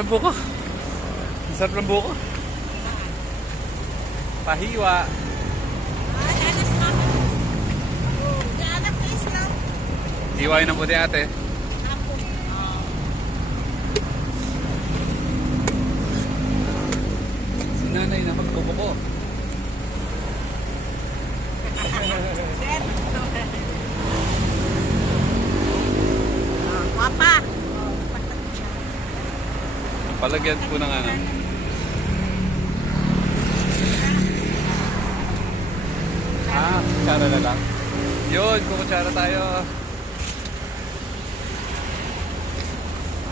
ng buko. Ang sarap ng buko. Pahiwa. Hiwain ng puti ate. Si nanay na magbubuko. Papa. Palagyan po ng ano. Kutsara na lang. Yun, kukutsara tayo.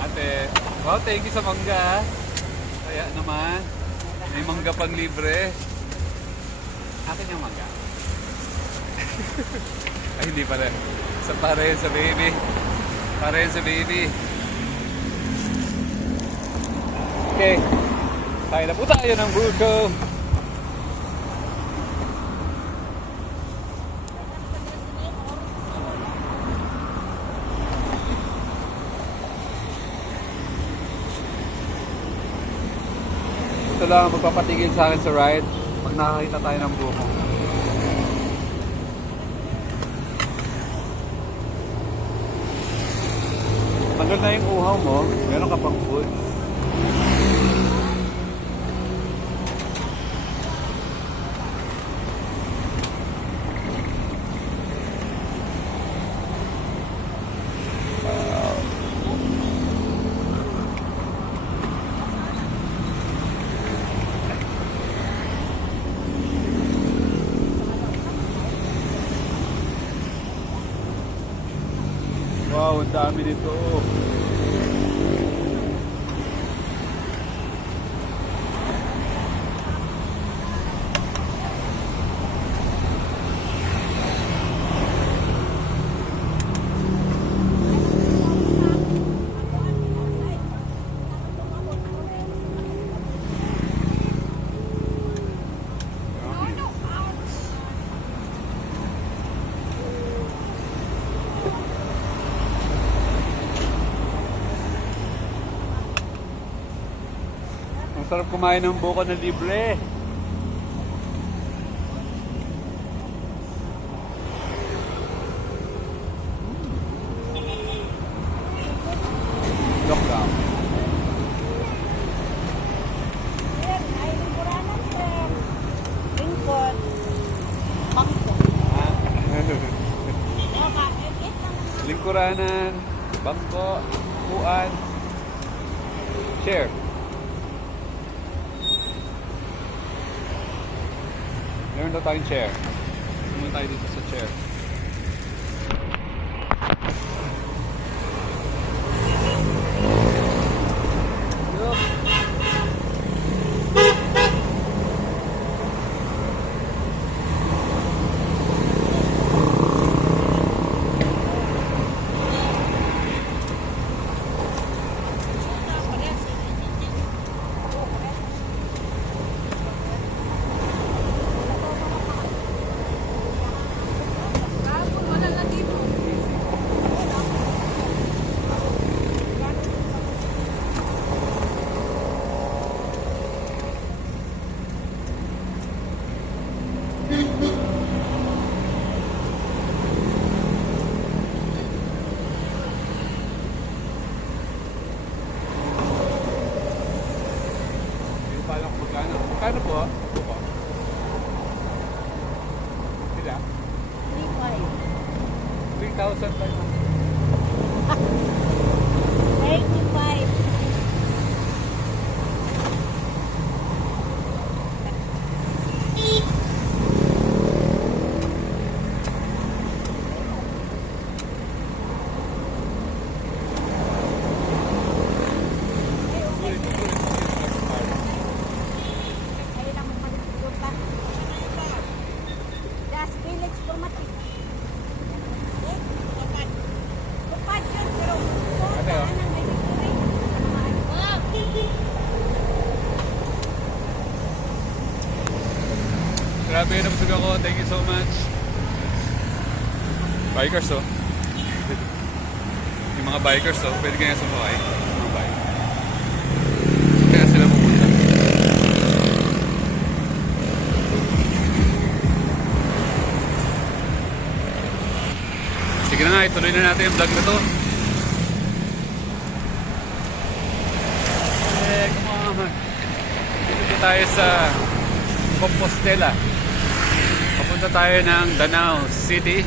Ate, wow, thank you sa mangga. Kaya naman, may mangga pang libre. Akin yung mangga. Ay, hindi pala. Para yun sa baby. Para yun sa baby. Okay. Tayo na po tayo ng buko. Ito lang ang magpapatigil sa akin sa ride pag nakakita tayo ng buko. Tanggal na yung uhaw mo, meron ka pang food. Wow, ang dami nito. Ang sarap kumain ng buko na libre. Lockdown. Lingkuranan, bangko, upuan, share. Meron daw tayong chair. Pumunta tayo dito sa chair. Magkano po? Buko? Sila? 3,500. 85. Grabe, nabusog ako. Thank you so much. Bikers, oh. Yung mga bikers, oh. Pwede kaya sumakay. Mga bike. tuloy na natin yung vlog na to. Come on. Dito po tayo sa Compostela. Papunta tayo ng Danao City.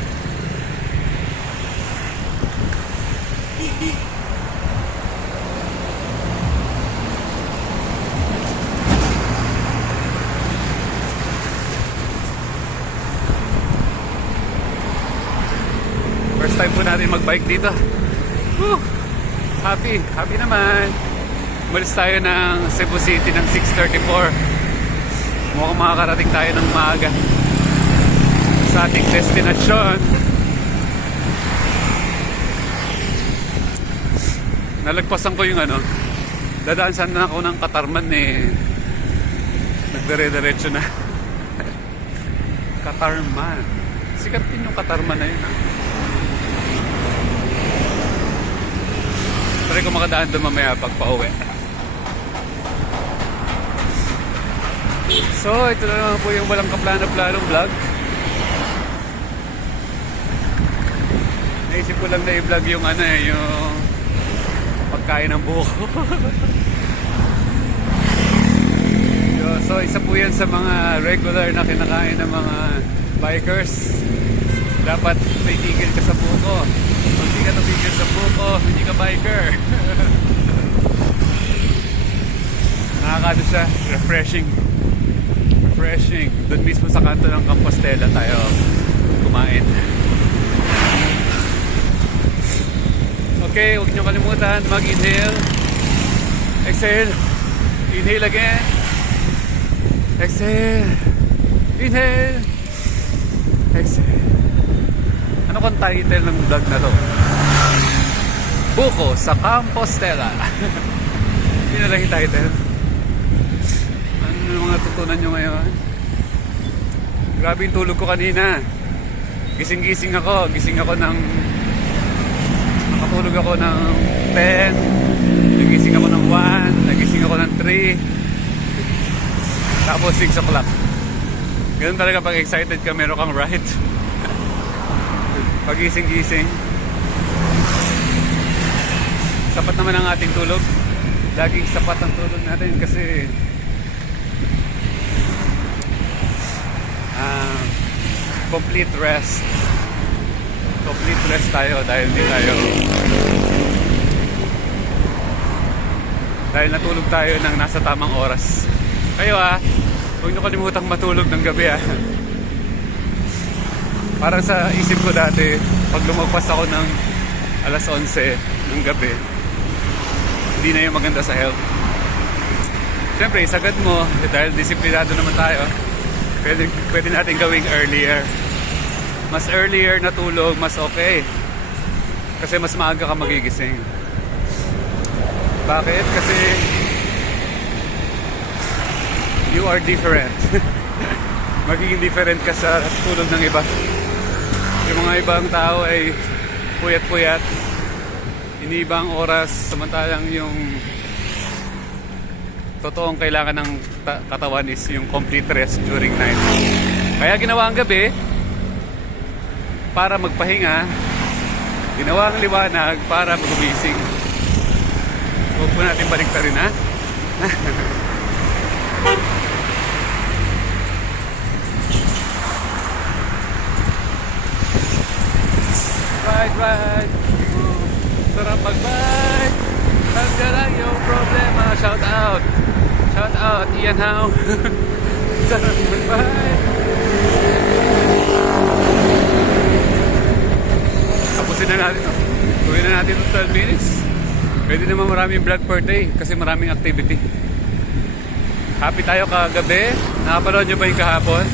First time po natin magbike dito. Woo! Happy naman. Umalis tayo ng Cebu City ng 6:34. Mukhang makakarating tayo ng maaga sa ating destinasyon. Nalagpasan ko yung dadaan sana ako ng Katarman nagdire-diretso na. Katarman. Sikat din yung Katarman na yun. Try ko makadaan doon mamaya pag pauwi. So, ito na naman po yung walang kaplano-planong vlog. Naisip ko lang na i-vlog yung yung pagkain ng buko. So, isa po yan sa mga regular na kinakain ng mga bikers. Dapat may tigil ka sa buko. Kung hindi ka tumigil sa buko, hindi ka biker. Nakakano siya, refreshing. Doon mismo sa kanto ng Compostela tayo kumain. Okay, huwag niyo kalimutan mag-inhale. Exhale. Inhale again. Exhale. Inhale. Exhale. Ano kung title ng vlog na to? Buko sa Compostela. Yun na lang yung title. Ano mga tutunan nyo ngayon? Grabe yung tulog ko kanina. Gising ako ng nakatulog ako ng 10, nagising ako ng 1, nagising ako ng 3, tapos 6 o'clock. Ganun talaga pag excited ka, meron kang ride. Pagising-gising. Sapat naman ang ating tulog. Laging sapat ang tulog natin kasi complete rest tayo dahil natulog tayo ng nasa tamang oras. Kayo huwag nyo kalimutang matulog ng gabi Parang sa isip ko dati, pag lumagpas ako ng alas 11 ng gabi, hindi na yung maganda sa health. Siyempre, isagad mo, dahil disiplinado naman tayo, pwede natin gawing earlier. Mas earlier na tulog, mas okay. Kasi mas maaga ka magigising. Bakit? Kasi you are different. Magiging different ka sa tulog ng iba. Yung mga ibang tao ay puyat-puyat, inibang oras, samantalang yung totoong kailangan ng katawan is yung complete rest during night. Kaya ginawa ang gabi para magpahinga, ginawa ang liwanag para magumising. Huwag po natin baliktarin Ride. Sarap mag-bike. Hangga lang yung problema. Shout out, Ian Howe. Sarap mag-bike. Tapusin na natin. Gawin na natin 12 minutes. Pwede naman maraming vlog per day kasi maraming activity. Happy tayo kagabi. Nakapanood nyo ba yung kahapon?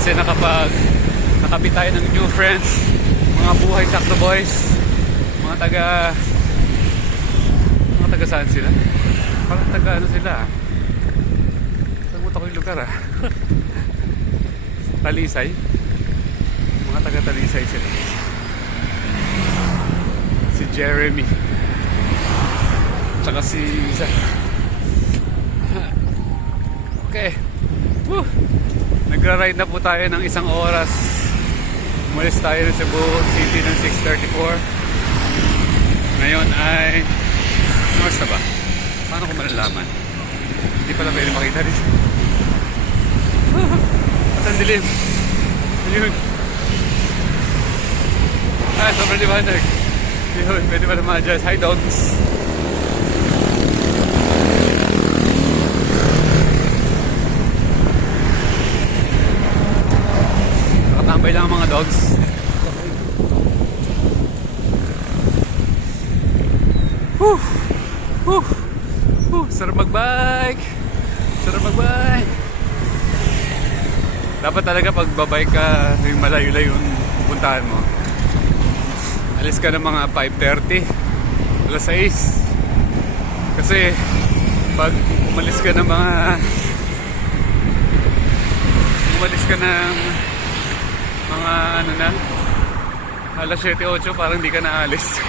Kasi nakabit tayo ng new friends. Mga buhay sakto boys. Mga taga saan sila? Parang taga sila Taguta ko yung lugar Talisay. Mga taga Talisay sila. Si Jeremy tsaka si Isa. Okay. Nagra-ride na po tayo ng 1 oras Umalis tayo ng Cebu City ng 6:34. Ngayon ay... Oras na ba? Paano ko malalaman? Hindi pala pwede makita rin. At ang dilim. Ayun. Sobrang liwanag. Ayun, pwede pala ma-adjust. Hi, dogs. Nakatambay lang ang mga dogs. Whew! Whew! Whew! Sarap mag-bike! Sarap mag-bike! Dapat talaga pag babike ka yung malayo-layo yung puntahan mo. Alis ka ng mga 5:30, alas 6. Kasi pag umalis ka ng mga ano na, alas 7-8, parang di ka na alis.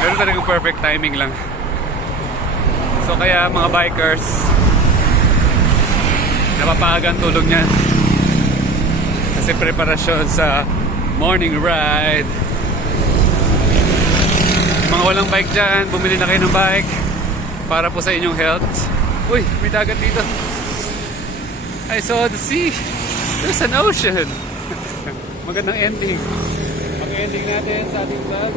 Meron talagang perfect timing lang. So kaya mga bikers, napapaagang tulog niya. Kasi preparasyon sa morning ride. Mga walang bike dyan, bumili na kayo ng bike para po sa inyong health. Uy, may dagat dito. I saw the sea. There's an ocean. Magandang ending. Ang ending natin sa ating vlog.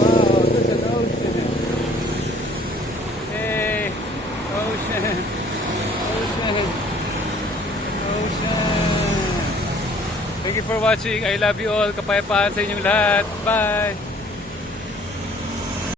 Wow, there's an ocean. Hey, ocean. Ocean. Ocean. Thank you for watching. I love you all. Kapayapaan sa inyong lahat. Bye.